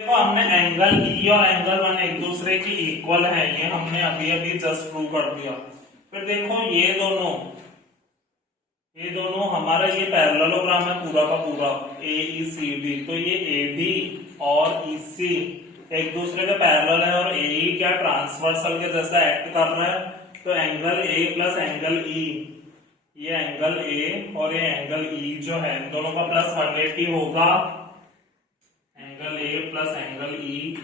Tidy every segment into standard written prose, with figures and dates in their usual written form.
देखो हमने angle E और एंगल वन एक दूसरे की इक्वल है, ये हमने अभी अभी जस्ट प्रूव कर दिया। फिर देखो ये दोनों हमारा ये पैरेललोग्राम है पूरा का पूरा ए ई सी डी, तो ये ए बी और ई सी एक दूसरे के पैरेलल है और ए ई क्या ट्रांसवर्सल के जैसा एक्ट कर रहा है। तो एंगल ए प्लस एंगल ई, ये एंगल ए और ये एंगल ई जो है इन दोनों का प्लस 180 होगा। Angle A plus angle E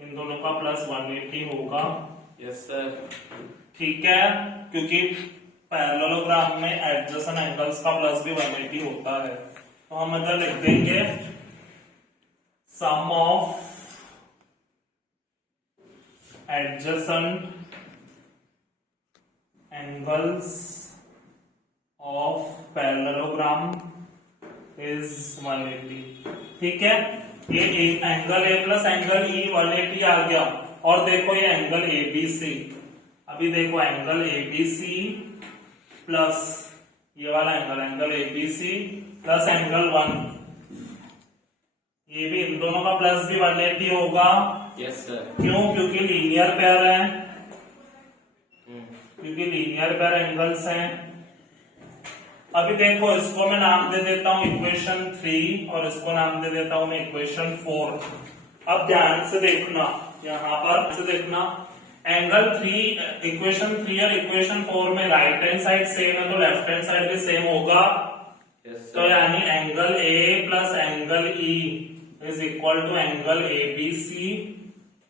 इन दोनों का प्लस 180 होगा। Yes sir. ठीक है, क्योंकि पैरेललोग्राम में एडजेसेंट एंगल्स का प्लस भी 180 होता है। तो हम इधर लिख देंगे sum of adjacent angles of parallelogram is 180। ठीक है, ये angle A plus angle E 180 आ गया। और देखो ये एंगल ए बी सी, अभी देखो angle A B C plus ये वाला angle A B C plus angle one, ये भी इन दोनों का प्लस भी 180 होगा। Yes sir. क्यों? क्योंकि लीनियर पेयर है, क्योंकि लीनियर पेयर एंगल्स हैं। अभी देखो इसको मैं नाम दे देता हूं इक्वेशन 3 और इसको नाम दे देता हूं मैं इक्वेशन 4। अब ध्यान से देखना, यहां पर से देखना एंगल 3 इक्वेशन 3 और इक्वेशन 4 में राइट हैंड साइड सेम है तो लेफ्ट हैंड साइड भी सेम होगा। तो यानी angle A plus angle E is equal to angle A B C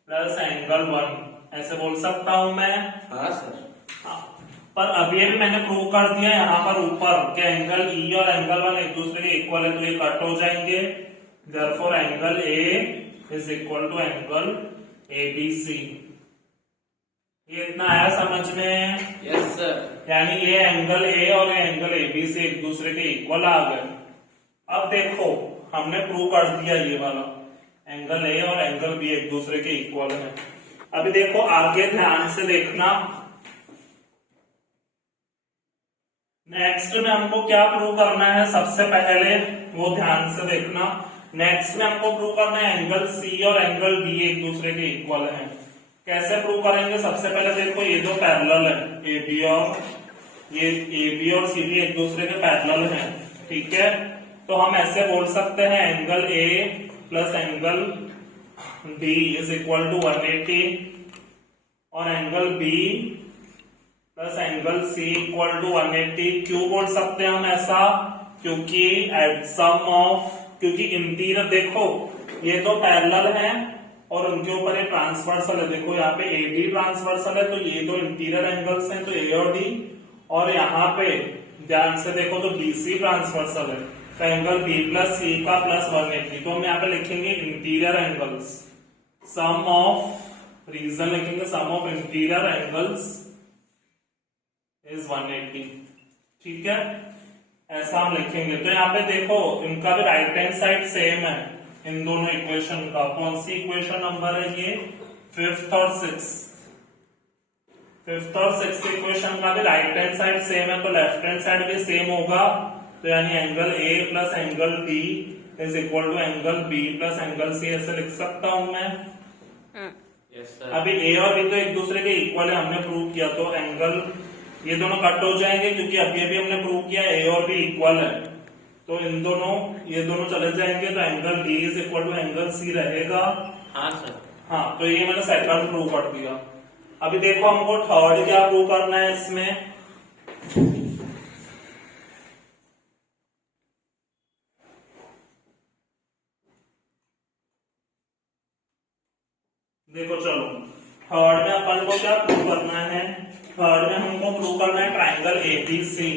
plus angle 1, ऐसे बोल सकता हूं मैं। हाँ सर। पर अभी भी मैंने प्रूव कर दिया यहाँ पर ऊपर कि एंगल ई और एंगल वन एक दूसरे के इक्वल है, तो ये कट हो जाएंगे। Therefore angle A is equal to angle A B C. ये इतना आया समझ में? Yes sir. यानी ये एंगल ए और एंगल ए बी सी एक दूसरे के इक्वल आ गए। अब देखो हमने प्रूव कर दिया ये वाला एंगल ए और एंगल बी एक दूसरे के इक्वल है। अभी देखो आगे ध्यान से देखना, नेक्स्ट में हमको क्या प्रूव करना है। सबसे पहले वो ध्यान से देखना, नेक्स्ट में हमको प्रूव करना है एंगल सी और एंगल बी एक दूसरे के इक्वल हैं। कैसे प्रूव करेंगे? सबसे पहले देखो ये दो पैरेलल है, ए बी और सी डी एक दूसरे के पैरेलल हैं। ठीक है, तो हम ऐसे बोल सकते हैं angle A plus angle D is equal to 180 और angle B plus angle C equal to 180। क्यों बोल सकते हैं हम ऐसा? क्योंकि एट सम ऑफ, क्योंकि इंटीरियर देखो ये तो पैरेलल हैं और उनके ऊपर ये ट्रांसवर्सल है। देखो यहाँ पे ए डी ट्रांसवर्सल है, तो ये दो इंटीरियर एंगल्स हैं, तो ए और डी। और यहाँ पे ध्यान से देखो तो बी सी ट्रांसवर्सल है, तो एंगल बी प्लस सी का प्लस 180। तो हम यहाँ पे लिखेंगे interior angles, sum of reason लिखेंगे sum of interior angles is 180। ठीक है, ऐसा हम लिखेंगे। तो यहाँ पे देखो इनका भी राइट हैंड साइड सेम है, इन दोनों इक्वेशन का। कौन सी इक्वेशन नंबर है ये? 5th और 6th इक्वेशन का भी राइट हैंड साइड सेम है, तो लेफ्ट हैंड साइड भी सेम होगा। तो यानी angle A plus angle B is equal to angle B plus angle C, ऐसे लिख सकता हूं मैं। Yes sir. अभी ए और बी तो एक दूसरे के इक्वल है, हमने प्रूव किया, तो एंगल ये दोनों कट हो जाएंगे क्योंकि अभी अभी हमने प्रूव किया ए और बी इक्वल है। तो इन दोनों ये दोनों चले जाएंगे, तो angle D is equal to angle C रहेगा। हाँ सर। हाँ, तो ये मैंने सेकंड प्रूव कर दिया। अभी देखो हमको थर्ड क्या प्रूव करना है इसमें। देखो चलो थर्ड में अपन को क्या प्रूव करना है। थर्ड में हमको प्रूव करना है ट्राइंगल एबीसी।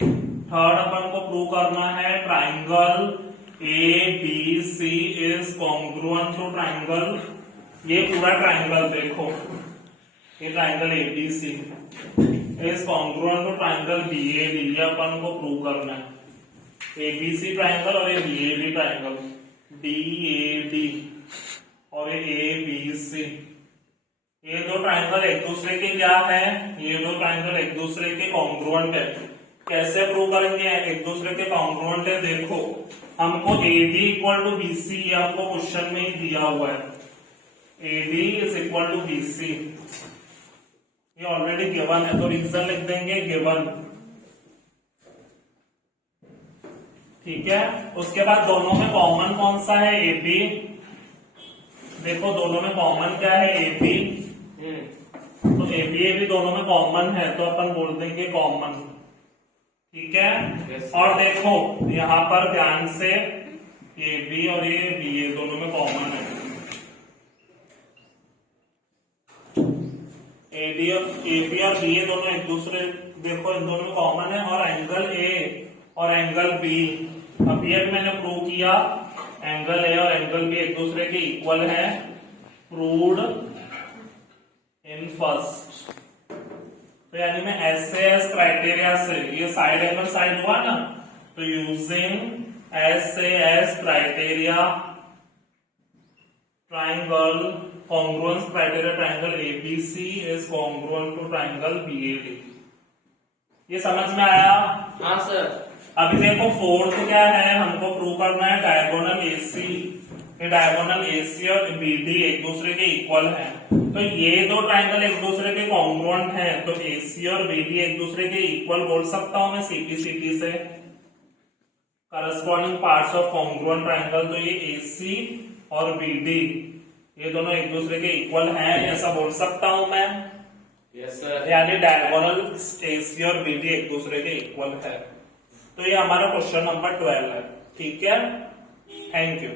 थर्ड अपन को प्रूव करना है triangle ABC is congruent to triangle, ये पूरा ट्राइंगल देखो, ये triangle ABC is congruent to triangle BAD, ये अपन को प्रूव करना है। एबीसी ट्राइंगल और ये बीएडी ट्राइंगल, डीएडी और ये एबीसी, ये दो ट्राइंगल एक दूसरे के क्या है? ये दो ट्राइंगल एक दूसरे के कॉन्ग्रुएंट है। कैसे प्रूव करेंगे, एक दूसरे के कॉन्ग्रुएंट है। देखो हमको AD इक्वल टू BC, ये आपको क्वेश्चन में ही दिया हुआ है, AD is equal to BC, ये ऑलरेडी गिवन है, तो रीजन लिख देंगे गिवन। ठीक है, उसके बाद दोनों में कॉमन कौन सा है, AB। देखो दोनों में कॉमन क्या है, AB, तो AB दोनों में कॉमन है, तो अपन बोल देंगे कॉमन। ठीक है, Yes. और देखो यहाँ पर ध्यान से AB और ये BA दोनों में कॉमन है, AB और BA दोनों एक दूसरे, देखो इन दोनों में कॉमन है, और एंगल A और एंगल B, अब ये मैंने प्रूव किया, एंगल A और एंगल B एक दूसरे के इक्वल है, प्रूव्ड इन फर्स्ट। तो यानी मैं SAS क्राइटेरिया से, ये साइड एंगल साइड हुआ ना, तो using SAS criteria triangle, congruence criteria triangle ABC is congruent to triangle BAD। ये समझ में आया? हाँ सर। अभी देखो फोर्थ क्या है, हमको प्रूव करना है डायगोनल AC, ये डायगोनल AC और BD एक दूसरे के इक्वल है, तो ये दो ट्राइंगल एक दूसरे के कॉन्ग्रुएंट हैं, तो AC और BD एक दूसरे के इक्वल बोल सकता हूं मैं CT से, corresponding parts of congruent triangle, तो ये AC और BD ये दोनों एक दूसरे के इक्वल हैं, ऐसा बोल सकता हूं मैं। Yes sir. यानी डायगोनल AC और BD एक दूसरे के इक्वल है। तो ये हमारा क्वेश्चन नंबर 12 है। ठीक है, थैंक यू।